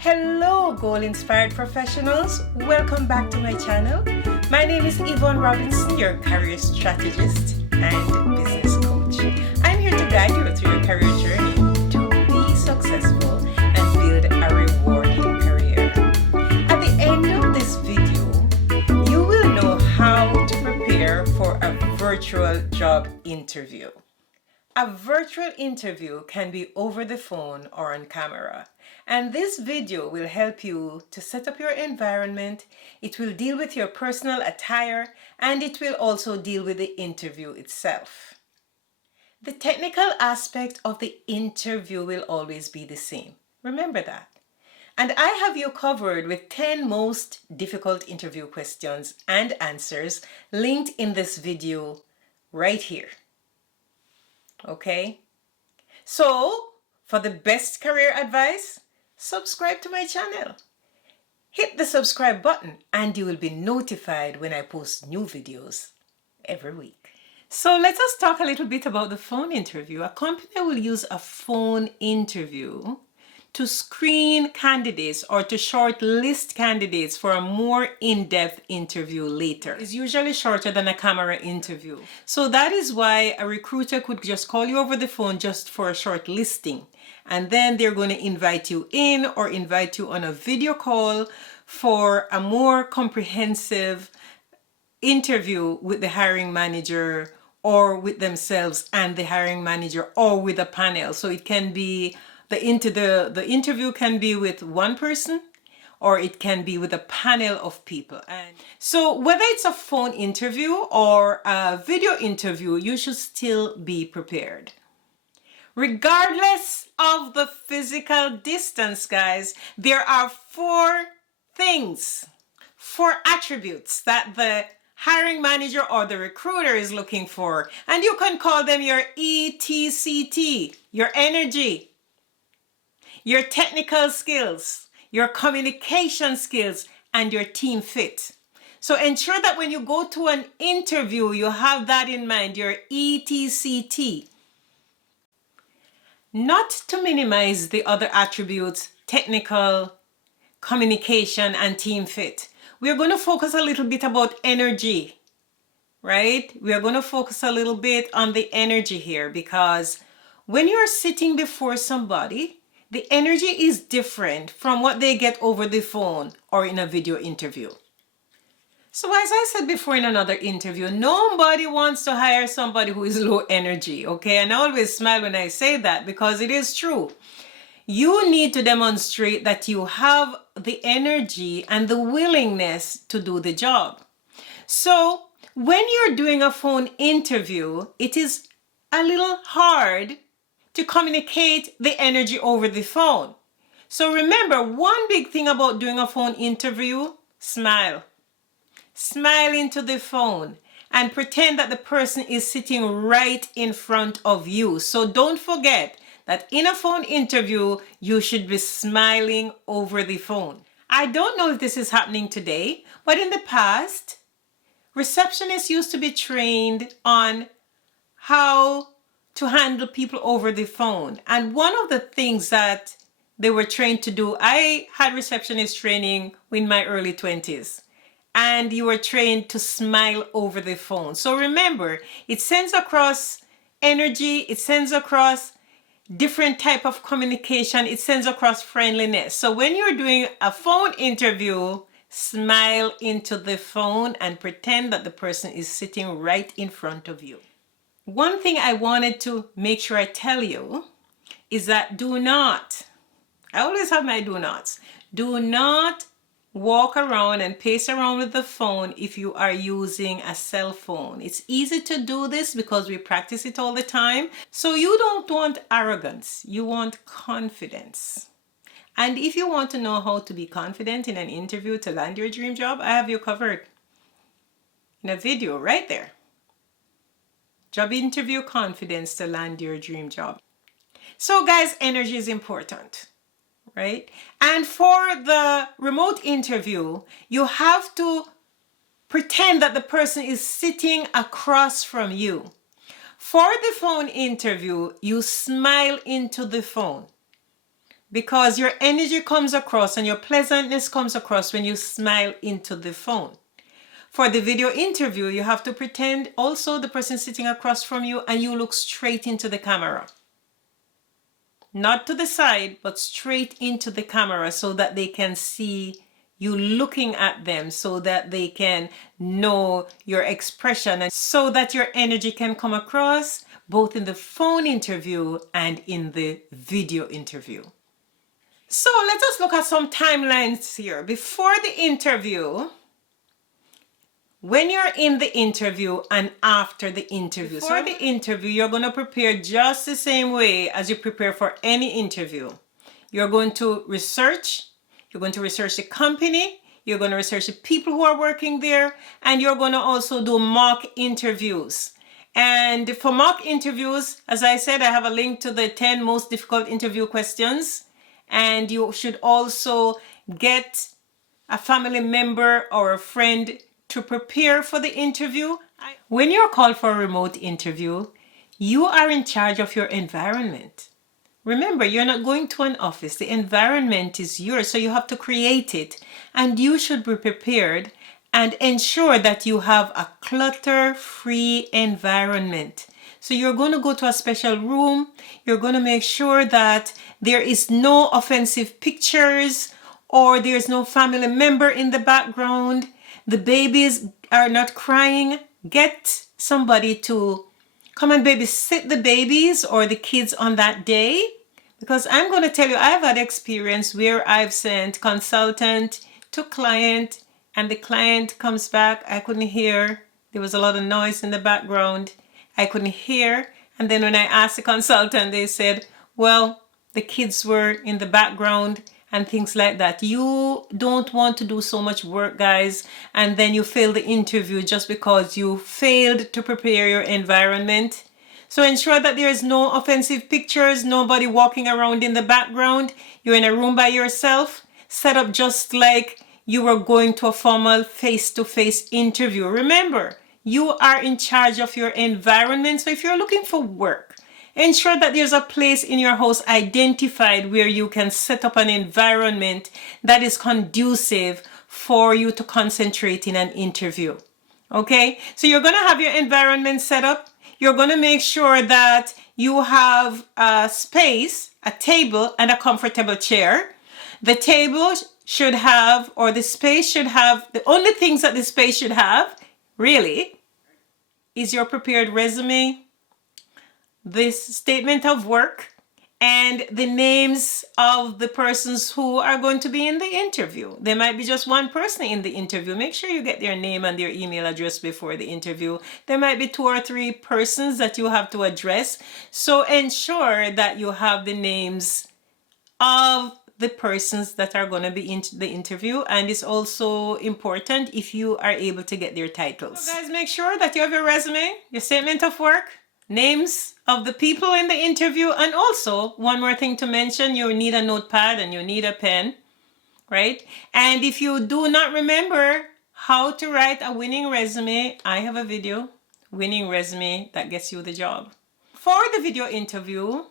Hello, goal-inspired professionals. Welcome back to my channel. My name is Yvonne Robinson, your career strategist and business coach. I'm here to guide you through your career journey to be successful and build a rewarding career. At the end of this video, you will know how to prepare for a virtual job interview. A virtual interview can be over the phone or on camera. And this video will help you to set up your environment. It will deal with your personal attire, and it will also deal with the interview itself. The technical aspect of the interview will always be the same. Remember that. And I have you covered with 10 most difficult interview questions and answers linked in this video right here. Okay? So, for the best career advice, subscribe to my channel. Hit the subscribe button and you will be notified when I post new videos every week. So let us talk a little bit about the phone interview. A company will use a phone interview to screen candidates or to shortlist candidates for a more in-depth interview later. It's usually shorter than a camera interview. So that is why a recruiter could just call you over the phone just for a short listing. And then they're going to invite you in or invite you on a video call for a more comprehensive interview with the hiring manager or with themselves and the hiring manager or with a panel. So it can be the interview can be with one person or it can be with a panel of people. And so whether it's a phone interview or a video interview, you should still be prepared. Regardless of the physical distance, guys, there are four attributes that the hiring manager or the recruiter is looking for. And you can call them your ETCT, your energy, your technical skills, your communication skills, and your team fit. So ensure that when you go to an interview, you have that in mind, your ETCT. Not to minimize the other attributes, technical, communication, and team fit. We're going to focus a little bit about energy, right? We are going to focus a little bit on the energy here because when you're sitting before somebody, the energy is different from what they get over the phone or in a video interview. So as I said before in another interview, nobody wants to hire somebody who is low energy, okay? And I always smile when I say that because it is true. You need to demonstrate that you have the energy and the willingness to do the job. So when you're doing a phone interview, it is a little hard to communicate the energy over the phone. So remember, one big thing about doing a phone interview, smile. Smile into the phone and pretend that the person is sitting right in front of you. So don't forget that in a phone interview, you should be smiling over the phone. I don't know if this is happening today, but in the past, receptionists used to be trained on how to handle people over the phone. And one of the things that they were trained to do, I had receptionist training in my early 20s. And you were trained to smile over the phone. So remember, it sends across energy, it sends across different type of communication, it sends across friendliness. So when you're doing a phone interview, smile into the phone and pretend that the person is sitting right in front of you. One thing I wanted to make sure I tell you is that do not, I always have my do nots, do not walk around and pace around with the phone if you are using a cell phone. It's easy to do this because we practice it all the time. So you don't want arrogance, you want confidence. And if you want to know how to be confident in an interview to land your dream job, I have you covered in a video right there. Job interview confidence to land your dream job. So guys, energy is important. Right? And for the remote interview, you have to pretend that the person is sitting across from you. For the phone interview, you smile into the phone. because your energy comes across and your pleasantness comes across when you smile into the phone. For the video interview, you have to pretend also the person sitting across from you and you look straight into the camera. Not to the side, but straight into the camera so that they can see you looking at them, so that they can know your expression and so that your energy can come across both in the phone interview and in the video interview. So let us look at some timelines here. Before the interview, when you're in the interview, and after the interview. Before the interview, you're going to prepare just the same way as you prepare for any interview. You're going to research. You're going to research the company. You're going to research the people who are working there. And you're going to also do mock interviews. And for mock interviews, as I said, I have a link to the 10 most difficult interview questions. And you should also get a family member or a friend to prepare for the interview. When you're called for a remote interview, you are in charge of your environment. Remember, you're not going to an office. The environment is yours, so you have to create it. And you should be prepared and ensure that you have a clutter-free environment. So you're going to go to a special room. You're going to make sure that there is no offensive pictures or there's no family member in the background. The babies are not crying. Get somebody to come and babysit the babies or the kids on that day. Because I'm going to tell you, I've had experience where I've sent consultant to client and the client comes back. I couldn't hear. There was a lot of noise in the background. I couldn't hear. And then when I asked the consultant, they said, well, the kids were in the background and things like that. You don't want to do so much work, guys, and then you fail the interview just because you failed to prepare your environment. So ensure that there is no offensive pictures, nobody walking around in the background. You're in a room by yourself, set up just like you were going to a formal face-to-face interview. Remember, you are in charge of your environment. So if you're looking for work, ensure that there's a place in your house identified where you can set up an environment that is conducive for you to concentrate in an interview. Okay, so you're going to have your environment set up. You're going to make sure that you have a space, a table, and a comfortable chair. The table should have, or the space should have, the only things that the space should have, really, is your prepared resume, this statement of work, and the names of the persons who are going to be in the interview. There might be just one person in the interview. Make sure you get their name and their email address before the interview. There might be 2 or 3 persons that you have to address. So ensure that you have the names of the persons that are going to be in the interview. And it's also important if you are able to get their titles. So guys, make sure that you have your resume, your statement of work, names of the people in the interview, and also one more thing to mention, you need a notepad and you need a pen, right? And if you do not remember how to write a winning resume, I have a video, winning resume that gets you the job. For the video interview,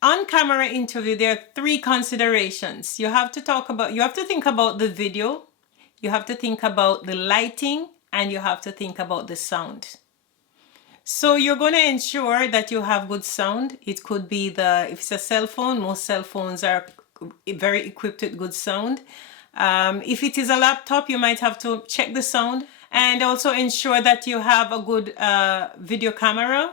on camera interview, there are 3 considerations. You have to think about the video, you have to think about the lighting, and you have to think about the sound. So you're going to ensure that you have good sound. It could be if it's a cell phone, most cell phones are very equipped with good sound. If it is a laptop, you might have to check the sound, and also ensure that you have a good video camera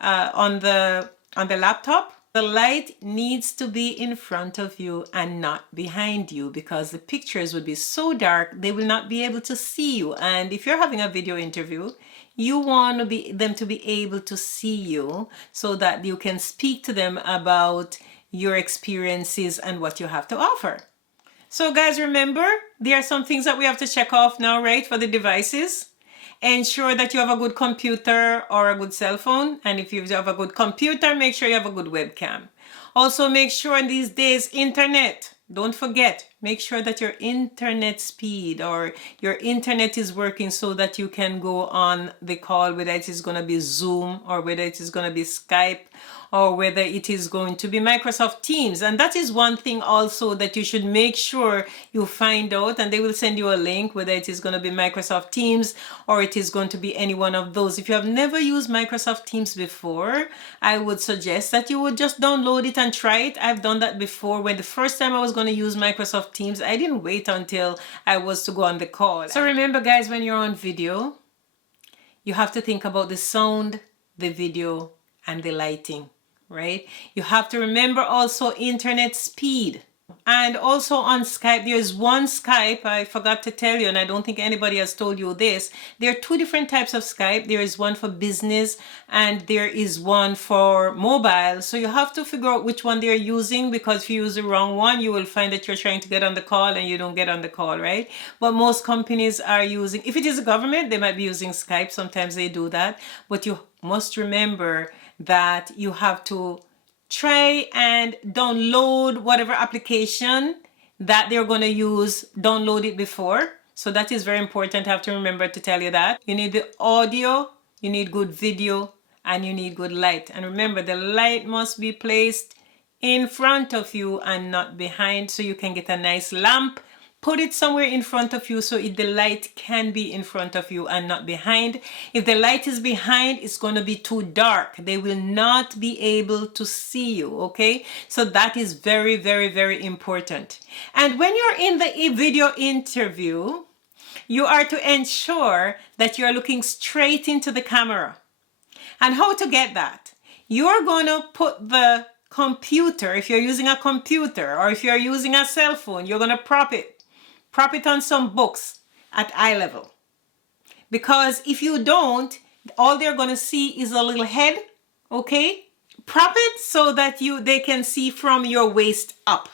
on the laptop. The light needs to be in front of you and not behind you, because the pictures would be so dark they will not be able to see you. And if you're having a video interview, you want them to be able to see you so that you can speak to them about your experiences and what you have to offer. So guys, remember, there are some things that we have to check off now, right, for the devices. Ensure that you have a good computer or a good cell phone. And if you have a good computer, make sure you have a good webcam. Also, make sure in these days, internet. Don't forget, Make sure that your internet speed or your internet is working so that you can go on the call, whether it is going to be Zoom or whether it is going to be Skype or whether it is going to be Microsoft Teams. And that is one thing also that you should make sure you find out, and they will send you a link whether it is going to be Microsoft Teams or it is going to be any one of those. If you have never used Microsoft Teams before, I would suggest that you would just download it and try it. I've done that before. When the first time I was going to use Microsoft Teams, I didn't wait until I was to go on the call. So remember guys, when you're on video, you have to think about the sound, the video, and the lighting, right? You have to remember also internet speed. And also on Skype, there's one Skype, I forgot to tell you, and I don't think anybody has told you this. There are two different types of Skype. There is one for business and there is one for mobile. So you have to figure out which one they're using, because if you use the wrong one, you will find that you're trying to get on the call and you don't get on the call, right? But most companies are using, if it is a government, they might be using Skype. Sometimes they do that. But you must remember that you have to try and download whatever application that they're going to use, download it before. So that is very important. I have to remember to tell you that. You need the audio, you need good video, and you need good light. And remember, the light must be placed in front of you and not behind, so you can get a nice lamp. Put it somewhere in front of you so the light can be in front of you and not behind. If the light is behind, it's going to be too dark. They will not be able to see you, okay? So that is very, very, very important. And when you're in the video interview, you are to ensure that you're looking straight into the camera. And how to get that? You're going to put the computer, if you're using a computer or if you're using a cell phone, you're going to prop it on some books at eye level. Because if you don't, all they're going to see is a little head, okay? Prop it so that they can see from your waist up.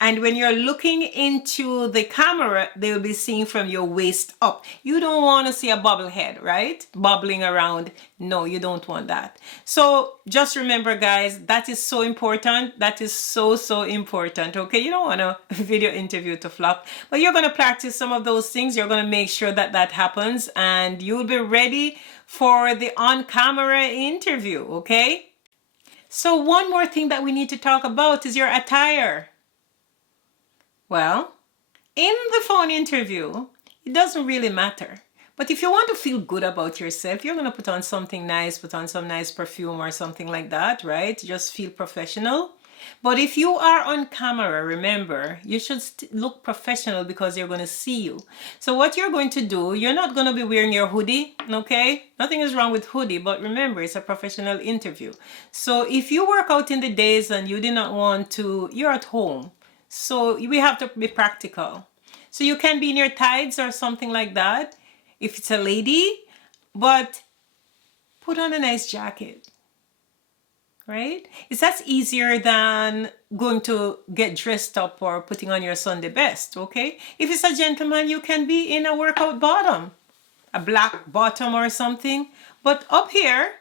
And when you're looking into the camera, they will be seeing from your waist up. You don't want to see a bobblehead, right? Bobbling around. No, you don't want that. So just remember, guys, that is so important. That is so, so important, okay? You don't want a video interview to flop, but you're going to practice some of those things. You're going to make sure that that happens and you'll be ready for the on-camera interview, okay? So one more thing that we need to talk about is your attire. Well, in the phone interview, it doesn't really matter. But if you want to feel good about yourself, you're going to put on something nice, put on some nice perfume or something like that, right? Just feel professional. But if you are on camera, remember, you should look professional because they're going to see you. So what you're going to do, you're not going to be wearing your hoodie, okay? Nothing is wrong with hoodie, but remember, it's a professional interview. So if you work out in the days and you do not want to, you're at home. So we have to be practical. So you can be in your tights or something like that if it's a lady, but put on a nice jacket, right? That's easier than going to get dressed up or putting on your Sunday best, okay? If it's a gentleman, you can be in a workout bottom, a black bottom or something. But up here,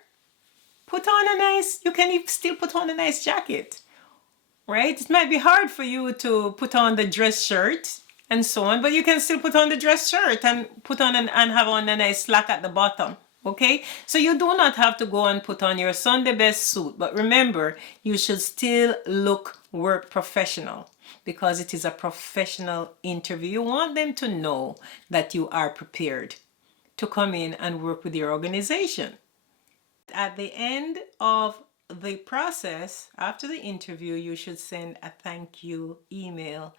put on a nice, you can still put on a nice jacket. Right? It might be hard for you to put on the dress shirt and so on, but you can still put on the dress shirt and put on and have on a nice slack at the bottom. Okay? So you do not have to go and put on your Sunday best suit, but remember, you should still look work professional because it is a professional interview. You want them to know that you are prepared to come in and work with your organization. At the end of the process, after the interview, you should send a thank you email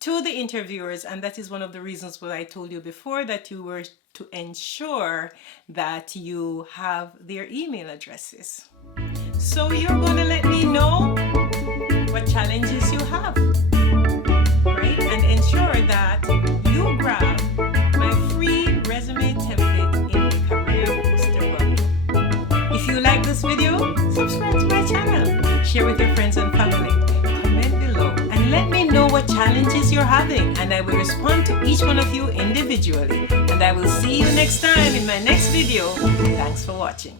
to the interviewers, and that is one of the reasons what I told you before, that you were to ensure that you have their email addresses. So you're going to let me know what challenges you have, right? And ensure that you grab my free resume template in the Career Booster bundle. If you like this video, subscribe to my channel, share with your friends and family, comment below, and let me know what challenges you're having, and I will respond to each one of you individually. And I will see you next time in my next video. Thanks for watching.